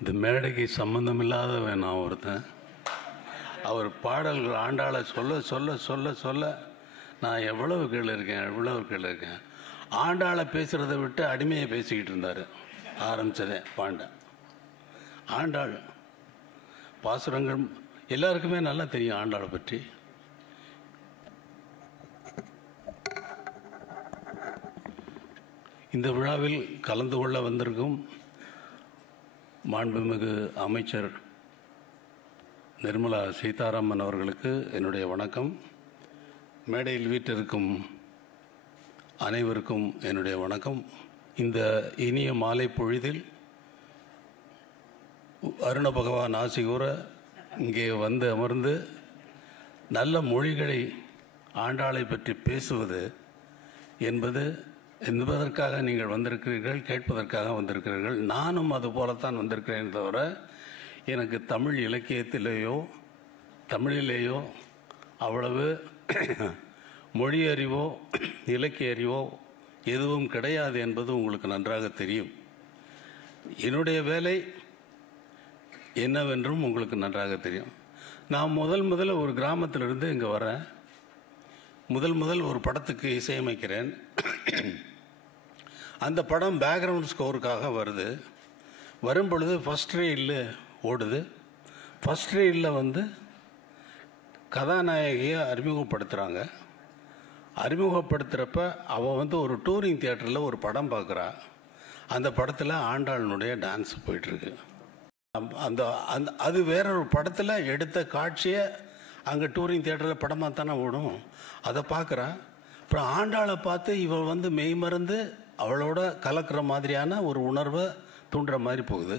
இந்த மேடைக்கு சம்பந்தமில்லாதவன் நான் ஒருத்தன். அவர் பாடல்கள் ஆண்டாளை சொல்ல சொல்ல சொல்ல சொல்ல நான் எவ்வளவு கீழே இருக்கேன். ஆண்டாளை பேசுகிறத விட்டு அடிமையை பேசிக்கிட்டு இருந்தார். ஆரம்பித்ததே பாண்டேன். ஆண்டாள் பாசுரங்கள் எல்லாருக்குமே நல்லா தெரியும் ஆண்டாளை பற்றி. இந்த விழாவில் கலந்து கொள்ள வந்திருக்கும் மாண்புமிகு அமைச்சர் நிர்மலா சீதாராமன் அவர்களுக்கு என்னுடைய வணக்கம். மேடையில் வீட்டிற்கும் அனைவருக்கும் என்னுடைய வணக்கம். இந்த இனிய மாலை பொழுதில் அருண பகவான் ஆசி கூற இங்கே வந்து அமர்ந்து நல்ல மொழிகளை ஆண்டாளை பற்றி பேசுவது என்பதற்காக நீங்கள் வந்திருக்கிறீர்கள், கேட்பதற்காக வந்திருக்கிறீர்கள். நானும் அது போலத்தான் வந்திருக்கிறேன். தவிர எனக்கு தமிழ் இலக்கியத்திலேயோ தமிழிலேயோ அவ்வளவு மொழி அறிவோ இலக்கிய அறிவோ எதுவும் கிடையாது என்பது உங்களுக்கு நன்றாக தெரியும். என்னுடைய வேலை என்னவென்றும் உங்களுக்கு நன்றாக தெரியும். நான் முதல்ல ஒரு கிராமத்திலிருந்து இங்கே வரேன். முதல் ஒரு படத்துக்கு இசையமைக்கிறேன். அந்த படம் பேக்ரவுண்ட் ஸ்கோருக்காக வரும் பொழுது ஃபஸ்ட் ரீலில் ஓடுது. ஃபஸ்ட் ரீலில் கதாநாயகியை அறிமுகப்படுத்துகிறப்ப அவள் ஒரு டூரிங் தியேட்டரில் ஒரு படம் பார்க்குறா. அந்த படத்தில் ஆண்டாளனுடைய டான்ஸ் போயிட்டுருக்கு. அது வேறொரு படத்தில் எடுத்த காட்சியை அங்கே டூரிங் தியேட்டரில் படமாக தானே ஓடும். அதை பார்க்குறா. அப்புறம் ஆண்டாளை பார்த்து இவள் மெய்மறந்து அவளோட கலக்கிற மாதிரியான ஒரு உணர்வை தூண்டுற மாதிரி போகுது.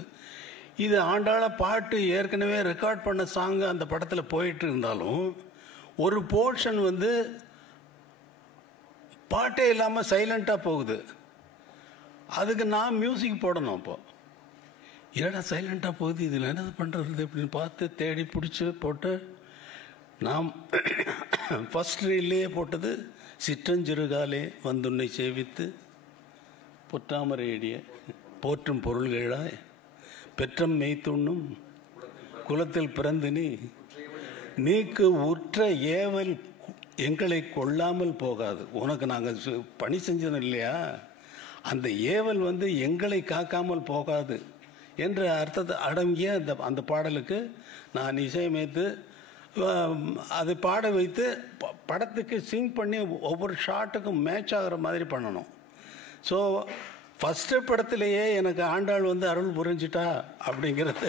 இது ஆண்டாளை பாட்டு ஏற்கனவே ரெக்கார்ட் பண்ண சாங்கு அந்த படத்தில் போயிட்டு இருந்தாலும் ஒரு போர்ஷன் பாட்டே இல்லாமல் சைலண்ட்டாக போகுது. அதுக்கு நான் மியூசிக் போடணும். அப்போது என்னடா சைலண்ட்டாக போகுது, இதில் என்னது பண்ணுறது அப்படின்னு பார்த்து தேடி பிடிச்சி போட்டு நாம் ஃபஸ்ட் ரீல்லையே போட்டது சிற்றஞ்சிறுகாலே வந்துன்னை சேவித்து பொற்றாமரையடிய போற்றும் பொருள்களாய் பெற்றம் மெய்த்துண்ணும் குலத்தில் பிறந்து நீக்கு உற்ற ஏவல் எங்களை கொள்ளாமல் போகாது. உனக்கு நாங்கள் பணி செஞ்சது இல்லையா, அந்த ஏவல் எங்களை காக்காமல் போகாது என்ற அர்த்தத்தை அடங்கிய அந்த பாடலுக்கு நான் இசையமைத்து அதை பாட வைத்து படத்துக்கு சிங் பண்ணி ஒவ்வொரு ஷாட்டுக்கும் மேட்ச் ஆகிற மாதிரி பண்ணணும். ஸோ ஃபஸ்ட்டு படத்திலேயே எனக்கு ஆண்டாள் அருள் புரிஞ்சிட்டா அப்படிங்கிறது.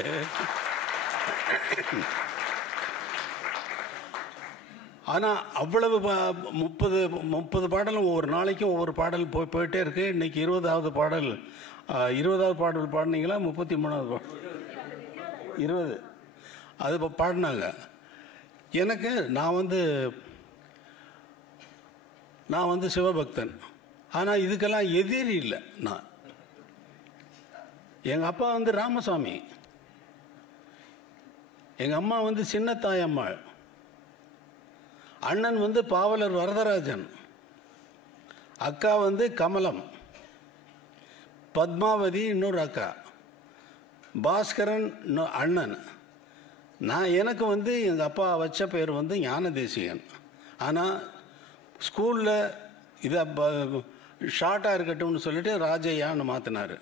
ஆனால் அவ்வளவு 30 பாடலும் ஒவ்வொரு நாளைக்கும் ஒவ்வொரு பாடல் போயிட்டே இருக்குது. இன்றைக்கி 20வது பாடல் பாடினீங்களா? 33வது பாடல் 20 அது இப்போ பாடினாங்க. எனக்கு நான் சிவபக்தன். ஆனால் இதுக்கெல்லாம் எதிரி இல்லை. நான் எங்கள் அப்பா ராமசாமி, எங்கள் அம்மா சின்னத்தாயம்மாள், அண்ணன் பாவலர் வரதராஜன், அக்கா கமலம், பத்மாவதி இன்னொரு அக்கா, பாஸ்கரன் அண்ணன். எனக்கு எங்கள் அப்பா வச்ச பேர் ஞானதேசிகன். ஆனால் ஸ்கூலில் இதை ஷார்ட்டாக இருக்கட்டும்னு சொல்லிட்டு ராஜையான்னு மாற்றினார்.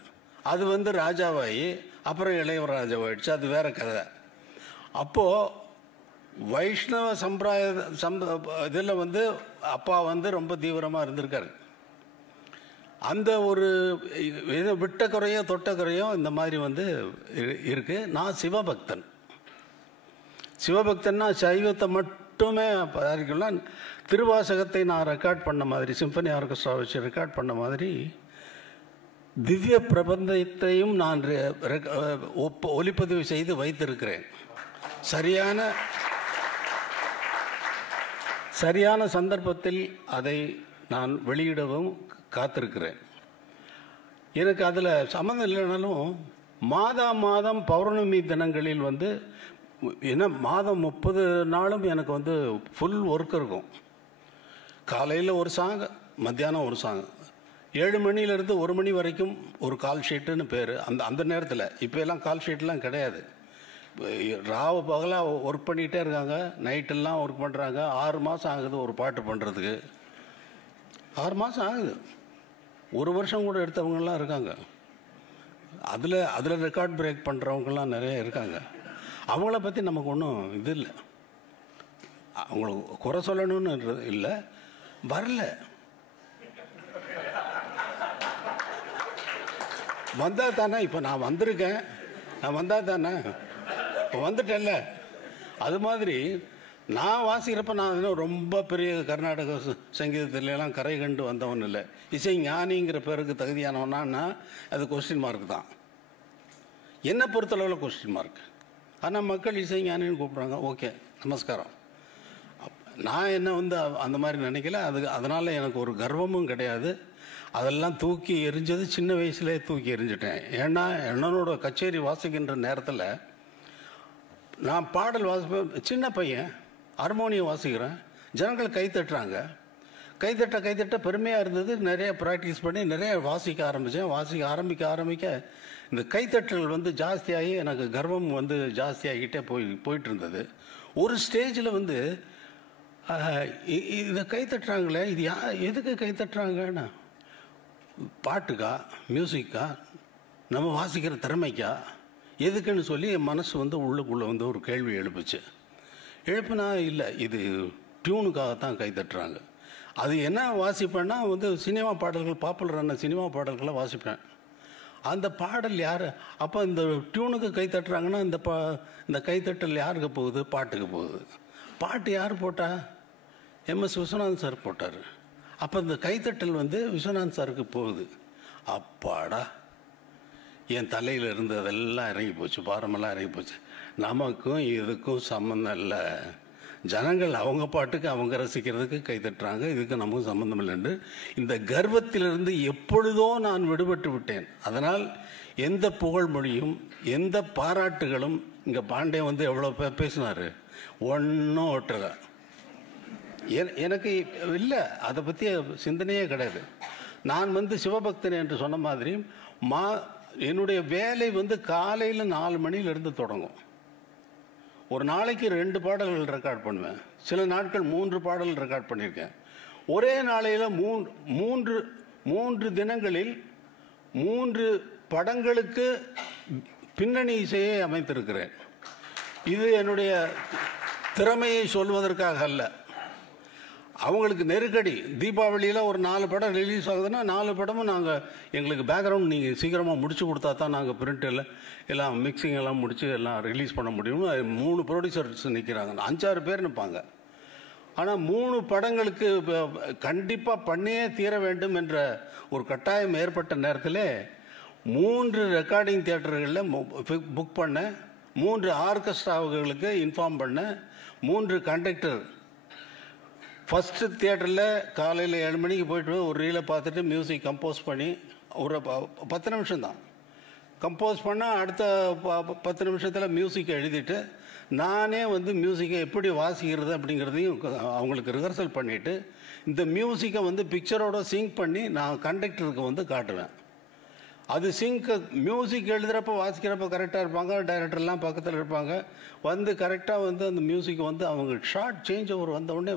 அது ராஜாவாயி அப்புறம் இளையராஜாவாயிடுச்சு. அது வேற கதை. அப்போது வைஷ்ணவ சம்பிரதாய இதில் அப்பா ரொம்ப தீவிரமாக இருந்திருக்காரு. அந்த ஒரு விட்ட குறையோ தொட்ட குறையோ இந்த மாதிரி இருக்குது. நான் சிவபக்தன்னா சைவத்தை மட்டுமே பாதிக்கலாம். திருவாசகத்தை நான் ரெக்கார்ட் பண்ண மாதிரி, சிம்பனி ஆர்கெஸ்ட்ரா வச்சு ரெக்கார்ட் பண்ண மாதிரி திவ்ய பிரபந்தத்தையும் நான் ஒலிப்பதிவு செய்து வைத்திருக்கிறேன். சரியான சந்தர்ப்பத்தில் அதை நான் வெளியிடவும் காத்திருக்கிறேன். எனக்கு அதில் சம்மந்தம் இல்லைனாலும் மாதம் பௌர்ணமி தினங்களில் ஏன்னா மாதம் 30 நாளும் எனக்கு ஃபுல் ஒர்க் இருக்கும். காலையில் ஒரு சாங், மத்தியானம் ஒரு சாங். 7 மணிலேருந்து 1 மணி வரைக்கும் ஒரு கால் ஷீட்டுன்னு பேர். அந்த நேரத்தில் இப்போ எல்லாம் கால் ஷீட்லாம் கிடையாது. ராவ பகலாக ஒர்க் பண்ணிகிட்டே இருக்காங்க, நைட்டெல்லாம் ஒர்க் பண்ணுறாங்க. 6 மாதம் ஆகுது ஒரு பாட்டு பண்ணுறதுக்கு. 6 மாதம் ஆகுது. 1 வருஷம் கூட எடுத்தவங்கலாம் இருக்காங்க. அதில் ரெக்கார்ட் பிரேக் பண்ணுறவங்கலாம் நிறைய இருக்காங்க. அவங்கள பற்றி நமக்கு ஒன்றும் இது இல்லை, அவங்கள குறை சொல்லணும்னு இல்லை. வரல, வந்தால் தானே. இப்போ நான் வந்திருக்கேன், நான் வந்தால் தானே, இப்போ வந்துட்டேன்ல. அது மாதிரி நான் வாசிக்கிறப்ப நான் ரொம்ப பெரிய கர்நாடக சங்கீதத்திலலாம் கரை கண்டு வந்தவன் இல்லை. இசை ஞானிங்கிற பேருக்கு தகுதியானவனா அது கொஸ்டின் மார்க் தான். என்னை பொறுத்தளவில் கொஸ்டின் மார்க். ஆனால் மக்கள் இசை ஞானின்னு கூப்பிட்றாங்க. ஓகே, நமஸ்காரம். நான் என்ன அந்த மாதிரி நினைக்கல. அதனால் எனக்கு ஒரு கர்வமும் கிடையாது. அதெல்லாம் தூக்கி எரிஞ்சது சின்ன வயசுலேயே தூக்கி எரிஞ்சிட்டேன். ஏன்னா என்னோட கச்சேரி வாசிக்கின்ற நேரத்தில் நான் பாடல் வாசிப்பேன். சின்ன பையன் ஹார்மோனியம் வாசிக்கிறேன், ஜனங்கள் கைத்தட்டுறாங்க. கைத்தட்ட பெருமையாக இருந்தது. நிறைய ப்ராக்டிஸ் பண்ணி நிறைய வாசிக்க ஆரம்பித்தேன். ஆரம்பிக்க இந்த கைத்தட்டல் ஜாஸ்தியாகி எனக்கு கர்வம் ஜாஸ்தியாகிட்டே போயிட்டு இருந்தது. ஒரு ஸ்டேஜில் இதை கைத்தட்டுறாங்களே, இது எதுக்கு கைத்தட்டுறாங்கன்னா, பாட்டுக்கா, மியூசிக்கா, நம்ம வாசிக்கிற திறமைக்கா, எதுக்குன்னு சொல்லி என் மனசு உள்ளுக்குள்ளே ஒரு கேள்வி எழுப்புனா, இல்லை இது டியூனுக்காகத்தான் கைத்தட்டுறாங்க. அது என்ன வாசிப்பேன்னா சினிமா பாடல்கள், பாப்புலரான சினிமா பாடல்களை வாசிப்பேன். அந்த பாடல் யார் அப்போ இந்த டியூனுக்கு கைத்தட்டுறாங்கன்னா இந்த கைத்தட்டல் யாருக்கு போகுது? பாட்டுக்கு போகுது. பாட்டு யார் போட்டா? எம்எஸ் விஸ்வநாதன் சார் போட்டார். அப்போ இந்த கைத்தட்டல் விஸ்வநாதன் சாருக்கு போகுது. அப்பாடா, என் தலையில் இருந்ததெல்லாம் இறங்கி போச்சு, பாரமெல்லாம் இறங்கி போச்சு. நமக்கும் இதுக்கும் சம்மந்தம் இல்லை. ஜனங்கள் அவங்க பாட்டுக்கு அவங்க ரசிக்கிறதுக்கு கைத்தட்டுறாங்க, இதுக்கு நமக்கு சம்மந்தம் இல்லைன்னு இந்த கர்வத்திலிருந்து எப்பொழுதோ நான் விடுபட்டு விட்டேன். அதனால் எந்த புகழ்மொழியும் எந்த பாராட்டுகளும், இங்கே பாண்டே எவ்வளோ பேசினார், ஒன்றும் ஒட்டலை. எனக்கு இல்லை, அதை பற்றி சிந்தனையே கிடையாது. நான் சிவபக்தன் என்று சொன்ன மாதிரி என்னுடைய வேலை காலையில் 4 மணியிலிருந்து தொடங்கும். ஒரு நாளைக்கு 2 பாடல்கள் ரெக்கார்ட் பண்ணுவேன். சில நாட்கள் 3 பாடல்கள் ரெக்கார்ட் பண்ணியிருக்கேன். ஒரே நாளையில் 3 தினங்களில் 3 படங்களுக்கு பின்னணி இசையை அமைத்திருக்கிறேன். இது என்னுடைய திறமையை சொல்வதற்காக அல்ல. அவங்களுக்கு நெருக்கடி. தீபாவளியில் ஒரு 4 படம் ரிலீஸ் ஆகுதுன்னா 4 படமும் எங்களுக்கு பேக்ரவுண்ட் நீங்கள் சீக்கிரமாக முடிச்சு கொடுத்தா தான் நாங்கள் பிரிண்டில் எல்லாம் மிக்சிங் எல்லாம் முடித்து எல்லாம் ரிலீஸ் பண்ண முடியும்னு 3 ப்ரொடியூசர்ஸ் நிற்கிறாங்க. 5-6 பேர் நிற்பாங்க. ஆனால் 3 படங்களுக்கு கண்டிப்பாக பண்ணியே தீர வேண்டும் என்ற ஒரு கட்டாயம் ஏற்பட்ட நேரத்தில் 3 ரெக்கார்டிங் தியேட்டர்களில் புக் பண்ணேன். 3 ஆர்கெஸ்ட்ராவுகளுக்கு இன்ஃபார்ம் பண்ணேன். 3 கண்டக்டர். ஃபஸ்ட்டு தியேட்டரில் காலையில் 7 மணிக்கு போய்ட்டு ஒரு ரீலை பார்த்துட்டு மியூசிக் கம்போஸ் பண்ணி ஒரு 10 நிமிஷம் தான் கம்போஸ் பண்ணால், அடுத்த 10 நிமிஷத்தில் மியூசிக்கை எழுதிட்டு நானே மியூசிக்கை எப்படி வாசிக்கிறது அப்படிங்கிறதையும் அவங்களுக்கு ரிஹர்சல் பண்ணிவிட்டு இந்த மியூசிக்கை பிக்சரோட சிங்க் பண்ணி நான் கண்டக்டருக்கு காட்டுவேன். அது மியூசிக் எழுதுகிறப்ப வாசிக்கிறப்ப கரெக்டாக இருப்பாங்க. டைரக்டர்லாம் பக்கத்தில் இருப்பாங்க. கரெக்டாக அந்த மியூசிக் அவங்க ஷார்ட் சேஞ்ச் ஓவர் வந்தவுடனே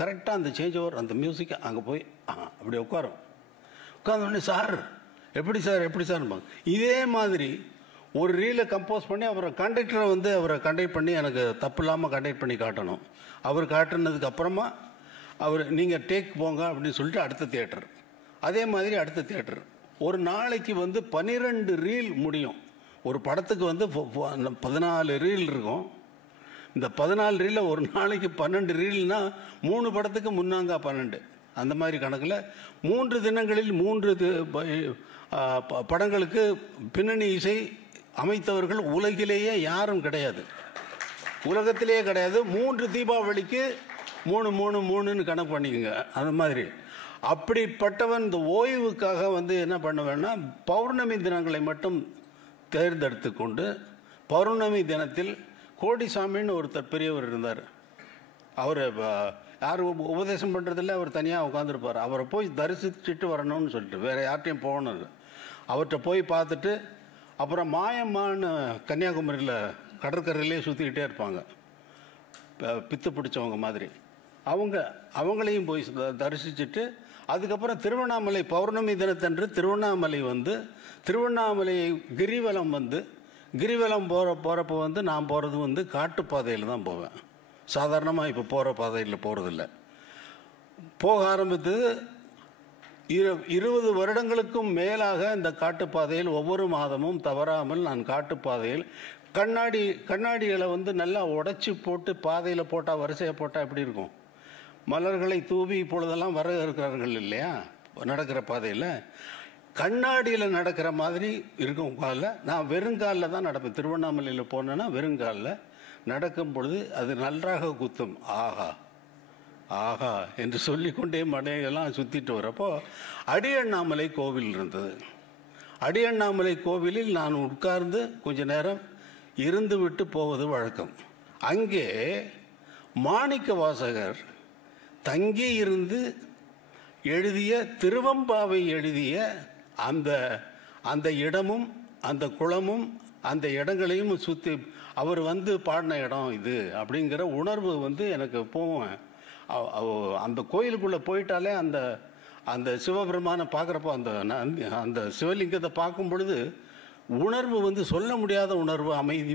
கரெக்டாக அந்த சேஞ்ச் ஓவர் அந்த மியூசிக்கை அங்கே போய் அப்படி உட்காந்தோடனே சார் எப்படி சார்பாங்க. இதே மாதிரி ஒரு ரீலை கம்போஸ் பண்ணி அவரை கண்டக்டரை அவரை கண்டக்ட் பண்ணி எனக்கு தப்பு இல்லாமல் கண்டக்ட் பண்ணி காட்டணும். அவர் காட்டினதுக்கு அப்புறமா அவர் நீங்கள் டேக் போங்க அப்படின்னு சொல்லிட்டு அடுத்த தியேட்டர். அதே மாதிரி அடுத்த தியேட்டர். ஒரு நாளைக்கு 12 ரீல் முடியும். ஒரு படத்துக்கு 14 ரீல் இருக்கும். இந்த 14 ரீலில் ஒரு நாளைக்கு 12 ரீல்னா 3 படத்துக்கு முன்னாங்க 12. அந்த மாதிரி கணக்கில் 3 தினங்களில் 3 படங்களுக்கு பின்னணி இசை அமைத்தவர்கள் உலகிலேயே யாரும் கிடையாது, உலகத்திலேயே கிடையாது. 3 தீபாவளிக்கு 3 கணக்கு பண்ணிக்கோங்க. அந்த மாதிரி அப்படிப்பட்டவன் இந்த ஓய்வுக்காக என்ன பண்ணுவேன்னா, பௌர்ணமி தினங்களை மட்டும் தேர்ந்தெடுத்து கொண்டு பௌர்ணமி தினத்தில் கோடிசாமின்னு ஒருத்தர் பெரியவர் இருந்தார். அவர் யார் உபதேசம் பண்ணுறதில்ல, அவர் தனியாக உட்காந்துருப்பார். அவரை போய் தரிசிச்சுட்டு வரணும்னு சொல்லிட்டு வேறு யார்ட்டையும் போகணும். அவர்கிட்ட போய் பார்த்துட்டு அப்புறம் மாயம்மான்னு கன்னியாகுமரியில் கடற்கரையிலே சுற்றிக்கிட்டே இருப்பாங்க, பித்து பிடிச்சவங்க மாதிரி. அவங்களையும் போய் தரிசிச்சுட்டு அதுக்கப்புறம் திருவண்ணாமலை பௌர்ணமி தினத்தன்று திருவண்ணாமலை கிரிவலம் கிரிவலம் போகிறப்போ நான் போகிறது காட்டுப்பாதையில் தான் போவேன். சாதாரணமாக இப்போ போகிற பாதையில் போகிறதில்ல. போக ஆரம்பித்து 20 வருடங்களுக்கும் மேலாக இந்த காட்டுப்பாதையில் ஒவ்வொரு மாதமும் தவறாமல் நான் காட்டுப்பாதையில் கண்ணாடிகளை நல்லா உடைச்சி போட்டு பாதையில் போட்டால், வரிசையாக போட்டால் எப்படி இருக்கும், மலர்களை தூவி இப்பொழுதெல்லாம் வர இருக்கிறார்கள் இல்லையா நடக்கிற பாதையில், கண்ணாடியில் நடக்கிற மாதிரி இருக்கும் காலில். நான் வெறுங்காலில் தான் நடப்பேன். திருவண்ணாமலையில் போனேன்னா வெறுங்காலில் நடக்கும் பொழுது அது நன்றாக குத்தும். ஆஹா ஆஹா என்று சொல்லிக்கொண்டே மலையெல்லாம் சுற்றிட்டு வரப்போ அடியண்ணாமலை கோவில் இருந்தது. அடியண்ணாமலை கோவிலில் நான் உட்கார்ந்து கொஞ்ச நேரம் இருந்து விட்டு போவது வழக்கம். அங்கே மாணிக்க வாசகர் தங்கி இருந்து எழுதிய திருவம்பாவை எழுதிய அந்த இடமும் அந்த குளமும் அந்த இடங்களையும் சுற்றி அவர் பாடின இடம் இது அப்படிங்கிற உணர்வு எனக்கு போவேன். அந்த கோயிலுக்குள்ளே போயிட்டாலே அந்த சிவபெருமானை பார்க்குறப்போ அந்த சிவலிங்கத்தை பார்க்கும் பொழுது உணர்வு சொல்ல முடியாத உணர்வு, அமைதி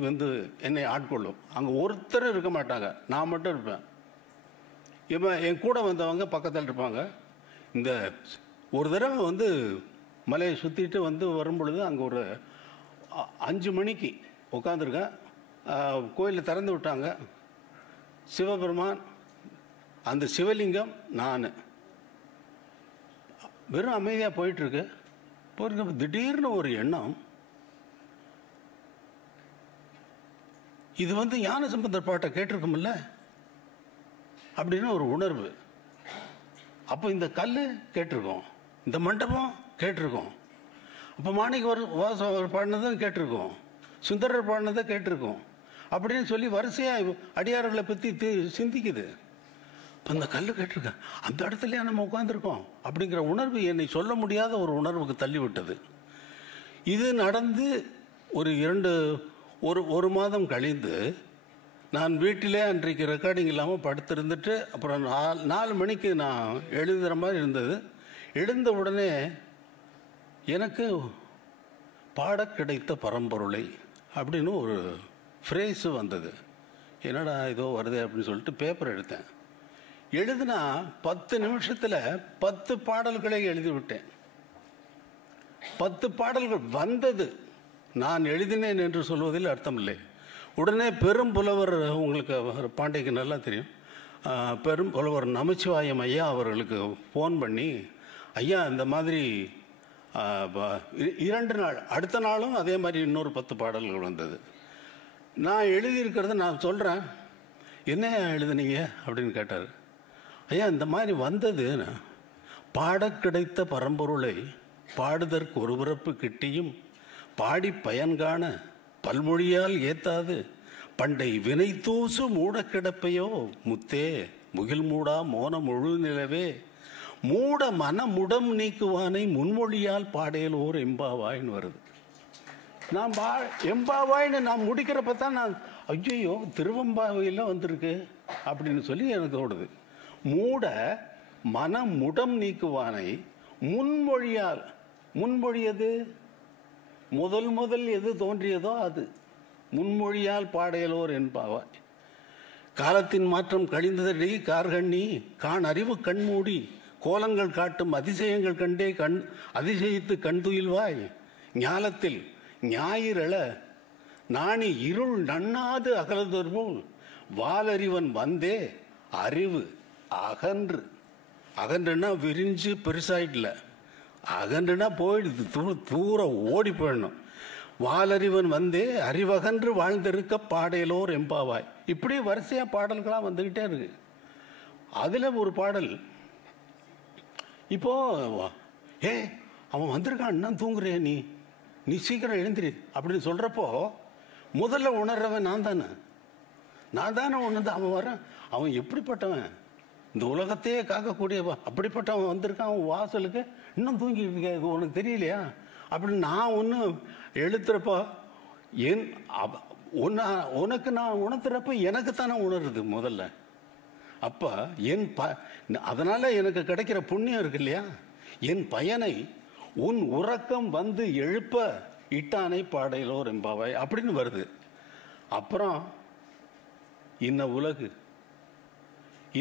என்னை ஆட்கொள்ளும். அங்கே ஒருத்தர் இருக்க மாட்டாங்க, நான் மட்டும் இருப்பேன். இப்போ என் கூட வந்தவங்க பக்கத்தில் இருப்பாங்க. இந்த ஒரு தடவை மலையை சுற்றிட்டு வரும்பொழுது அங்கே ஒரு 5 மணிக்கு உட்காந்துருக்கேன். கோயிலில் திறந்து விட்டாங்க. சிவபெருமான், அந்த சிவலிங்கம், நான் வெறும் அமைதியாக போயிட்டுருக்கு. திடீர்னு ஒரு எண்ணம், இது ஞானசம்பந்தர் பாட்டை கேட்டிருக்கும்ல அப்படின்னு ஒரு உணர்வு. அப்போ இந்த கல் கேட்டிருக்கோம், இந்த மண்டபம் கேட்டிருக்கோம், அப்போ மாணிக்க வாசகர் பாடினதும் கேட்டிருக்கோம், சுந்தரர் பாடினதை கேட்டிருக்கோம் அப்படின்னு சொல்லி வரிசையாக அடியார்களை பற்றி சிந்திக்குது. இப்போ அந்த கல் கேட்டிருக்கேன், அந்த இடத்துலையே நம்ம உட்காந்துருக்கோம் அப்படிங்கிற உணர்வு என்னை சொல்ல முடியாத ஒரு உணர்வுக்கு தள்ளிவிட்டது. இது நடந்து ஒரு மாதம் கழிந்து நான் வீட்டிலே அன்றைக்கு ரெக்கார்டிங் இல்லாமல் படுத்திருந்துட்டு அப்புறம் 4 மணிக்கு நான் எழுதுகிற மாதிரி இருந்தது. எழுந்த உடனே எனக்கு பாட கிடைத்த பரம்பொருளை அப்படின்னு ஒரு ஃப்ரேஸு வந்தது. என்னடா ஏதோ வருது அப்படின்னு சொல்லிட்டு பேப்பர் எடுத்தேன். எழுதுனா 10 நிமிஷத்தில் 10 பாடல்களை எழுதிவிட்டேன். 10 பாடல்கள் வந்தது. நான் எழுதினேன் என்று சொல்வதில் அர்த்தம் இல்லை. உடனே பெரும் புலவர், உங்களுக்கு பாண்டியக்கு நல்லா தெரியும், பெரும் புலவர் நமச்சிவாயம் ஐயா அவர்களுக்கு ஃபோன் பண்ணி, ஐயா இந்த மாதிரி 2 நாள், அடுத்த நாளும் அதே மாதிரி இன்னொரு 10 பாடல்கள் வந்தது. நான் எழுதியிருக்கிறத நான் சொல்கிறேன், என்ன எழுதுனீங்க அப்படின்னு கேட்டார். ஐயா இந்த மாதிரி வந்தது, பாட கிடைத்த பரம்பொருளை பாடுதற்கு ஒரு பிறப்பு கிட்டியும் பாடி பயன்காண பல்மொழியால் ஏத்தாது பண்டை வினை தூசு மூட கிடப்பையோ முத்தே முகில் மூடா மோன முழு நிலவே மூட மனமுடம் நீக்குவானை முன்மொழியால் பாடேலோர் எம்பாவாயின்னு வருது. நான் எம்பாவாயின்னு நான் முடிக்கிறப்ப தான் நான் ஐயோ திருவம்பாவையில் வந்திருக்கு அப்படின்னு சொல்லி எனக்கு தோடுது. மூட மனமுடம் நீக்குவானை முன்மொழியால், முன்மொழியது முதல் எது தோன்றியதோ அது, முன்மொழியால் பாடையலோர் என்பாவாய். காலத்தின் மாற்றம் கழிந்ததடி கார்கண்ணி கான் அறிவு கண்மூடி கோலங்கள் காட்டும் அதிசயங்கள் கண்டே அதிசயித்து கண்துயில்வாய் ஞாலத்தில் ஞாயிறள நாணி இருள் நன்னாது அகலதொருபோல் வாலறிவன் வந்தே அறிவு அகன்றுனா விரிஞ்சு பெருசாயிடல, அகன்றுனா போயிடுது, தூரம் ஓடி போயிடணும். வாலறிவன் வந்தே அறிவகன்று வாழ்ந்திருக்க பாடையலோர் எம்பாவாய். இப்படி வரிசையா பாடல்களாக வந்துக்கிட்டே இருக்கு. அதில் ஒரு பாடல், இப்போ அவன் வந்திருக்கான், இன்னும் தூங்குறிய நீ சீக்கிரம் எழுந்திரி அப்படின்னு சொல்றப்போ முதல்ல உணர்றவன் நான் தானே உணர்ந்து அவன் வரான். அவன் எப்படிப்பட்டவன், இந்த உலகத்தையே காக்கக்கூடிய அப்படிப்பட்டவன் வந்திருக்கான் அவன் வாசலுக்கு, இன்னும் தூங்கிட்டு இருக்க, இது உனக்கு தெரியலையா அப்படின்னு நான் ஒன்று எழுத்துறப்ப என் உனக்கு நான் உணர்த்துறப்ப எனக்கு தானே உணருது முதல்ல. அப்ப அதனால எனக்கு கிடைக்கிற புண்ணியம் இருக்கு இல்லையா, என் பயனை உன் உறக்கம் வந்து எழுப்ப இட்டானை பாடையிலோர் எம்பாவாய் அப்படின்னு வருது. அப்புறம் இன்ன உலகு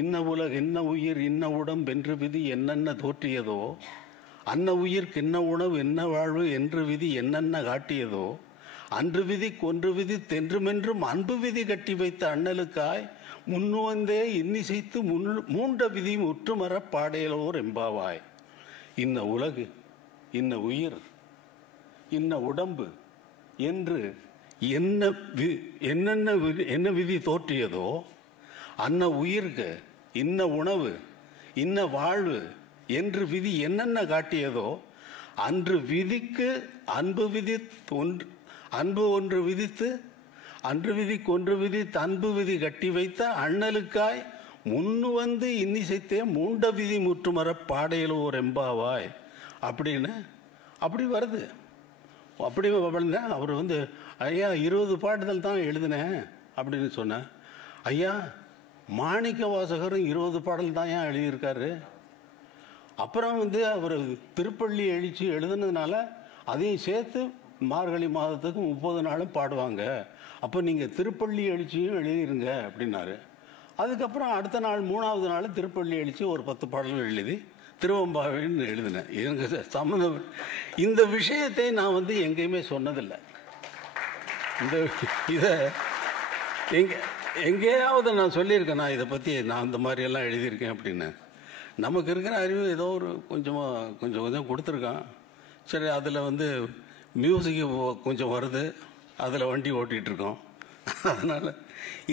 இன்ன உயிர் இன்ன உடம்பென்று விதி என்னென்ன தோற்றியதோ, அன்ன உயிர்க்கு என்ன உணவு என்ன வாழ்வு என்று விதி என்னென்ன காட்டியதோ, அன்று விதி கொன்று விதி தென்றுமென்றும் அன்பு விதி கட்டி வைத்த அண்ணலுக்காய் முன்னுவந்தே இன்னிசைத்து மூண்ட விதி முற்றுமர பாடையிலோர் எம்பாவாய். இன்ன உலகு இன்ன உயிர் இன்ன உடம்பு என்று என்ன விதி தோற்றியதோ, அன்ன உயிர்க்கு இன்ன உணவு இன்ன வாழ்வு என்று விதி என்னென்ன காட்டியதோ, அன்று விதிக்கு அன்பு ஒன்று விதித்து அன்று விதிக்கு ஒன்று விதித்து அன்பு விதி கட்டி வைத்த அண்ணலுக்காய் முன்னு வந்து இன்னிசைத்தே மூண்ட விதி முற்றுமர பாடையில் ஒரு எம்பாவாய் அப்படின்னு அப்படி வருது. அப்படி அவர் வந்து ஐயா 20 பாட்டுதல் தான் எழுதினேன் அப்படின்னு சொன்னேன். ஐயா மாணிக்க வாசகரும் 20 பாடல் தான் ஏன் எழுதியிருக்காரு. அப்புறம் வந்து அவர் திருப்பள்ளி எழுச்சி எழுதுனதுனால அதையும் சேர்த்து மார்கழி மாதத்துக்கு 30 நாளும் பாடுவாங்க, அப்போ நீங்கள் திருப்பள்ளி எழுச்சியும் எழுதிருங்க அப்படின்னாரு. அதுக்கப்புறம் அடுத்த நாள் 3வது நாள் திருப்பள்ளி எழுச்சி ஒரு 10 பாடல்கள் எழுதி திருவம்பாவைன்னு எழுதினேன். எனக்கு சம்மந்தம் இந்த விஷயத்தை நான் வந்து எங்கேயுமே சொன்னதில்லை. இதை எங்கேயாவது நான் சொல்லியிருக்கேன், நான் இதை பற்றி நான் இந்த மாதிரியெல்லாம் எழுதியிருக்கேன் அப்படின்னு. நமக்கு இருக்கிற அறிவு ஏதோ ஒரு கொஞ்சம் கொடுத்துருக்கான். சரி, அதில் வந்து மியூசிக்கு கொஞ்சம் வருது, அதில் வண்டி ஓட்டிகிட்ருக்கோம். அதனால்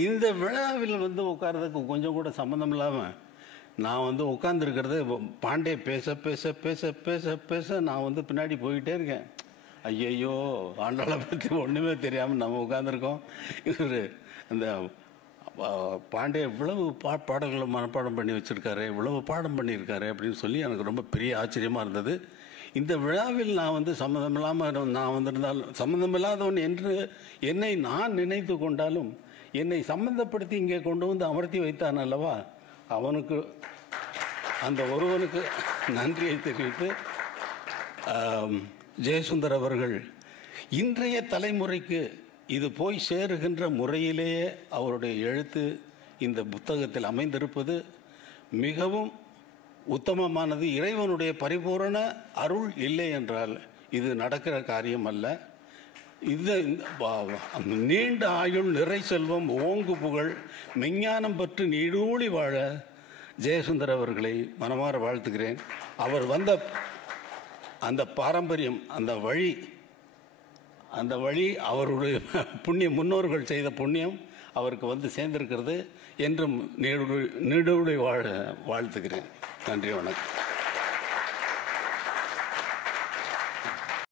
இந்த விழாவில் வந்து உட்கார்றதுக்கு கொஞ்சம் கூட சம்மந்தம் இல்லாமல் நான் வந்து உட்காந்துருக்கிறது பாண்டே பேச பேச பேச பேச பேச நான் வந்து பின்னாடி போய்கிட்டே இருக்கேன். ஐயையோ ஆண்டாளை பற்றி ஒன்றுமே தெரியாமல் நம்ம உட்காந்துருக்கோம். இவர் அந்த பாண்டே இவ்வளவு பாடல்களை மனப்பாடம் பண்ணி வச்சுருக்காரு, இவ்வளவு பாடம் பண்ணியிருக்காரு அப்படின்னு சொல்லி எனக்கு ரொம்ப பெரிய ஆச்சரியமாக இருந்தது. இந்த விழாவில் நான் வந்து சம்மந்தமில்லாமல் நான் வந்திருந்தாலும் சம்மந்தமில்லாதவன் என்று என்னை நான் நினைத்து கொண்டாலும் என்னை சம்மந்தப்படுத்தி இங்கே கொண்டு வந்து அமர்த்தி வைத்தான் அல்லவா, அவனுக்கு அந்த ஒருவனுக்கு நன்றியை தெரிவித்து ஜெயசுந்தர் அவர்கள் இன்றைய தலைமுறைக்கு இது போய் சேருகின்ற முறையிலேயே அவருடைய எழுத்து இந்த புத்தகத்தில் அமைந்திருப்பது மிகவும் உத்தமமானது. இறைவனுடைய பரிபூரண அருள் இல்லை என்றால் இது நடக்கிற காரியம் அல்ல. இது நீண்ட ஆயுள் நிறை செல்வம் ஓங்கு புகழ் மெஞ்ஞானம் பற்றி நீடூழி வாழ ஜெயசுந்தர் அவர்களை மனமாற வாழ்த்துகிறேன். அவர் வந்த அந்த பாரம்பரியம், அந்த வழி அவருடைய புண்ணியம், முன்னோர்கள் செய்த புண்ணியம் அவருக்கு வந்து சேர்ந்திருக்கிறது. என்றும் நீடூழி வாழ வாழ்த்துகிறேன். நன்றி, வணக்கம்.